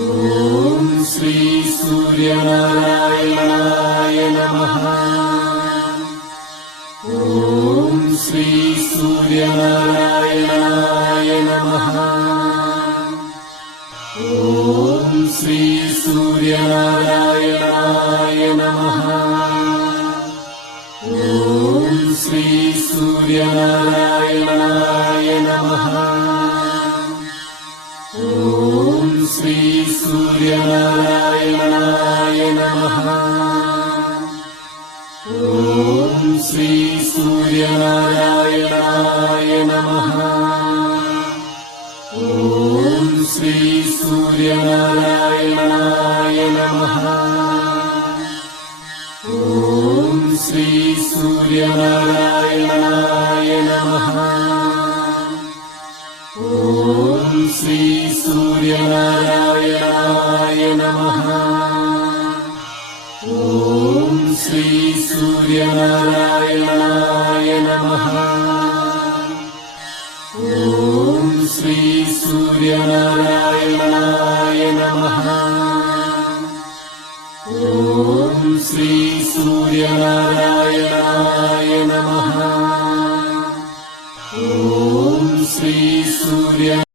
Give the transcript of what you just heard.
ఓం శ్రీ సూర్యనారాయణాయ నమః. ఓం శ్రీ సూర్యనారాయణాయ నమః. ఓం శ్రీ సూర్యనారాయణాయ నమః. ఓం శ్రీ సూర్యనారాయణాయ నమః. ఓం శ్రీ సూర్యనారాయణాయ నమః. ఓం శ్రీ సూర్యనారాయణాయ నమః. ఓం శ్రీ సూర్యనారాయణాయ నమః. ఓం శ్రీ సూర్యనారాయణాయ నమః. ఓం శ్రీ సూర్యనారాయణాయ నమః. ఓం శ్రీ సూర్యనారాయణాయ నమః. ఓం శ్రీ సూర్యనారాయణాయ నమః. ఓం శ్రీ సూర్యనారాయణాయ నమః. ఓం శ్రీ సూర్య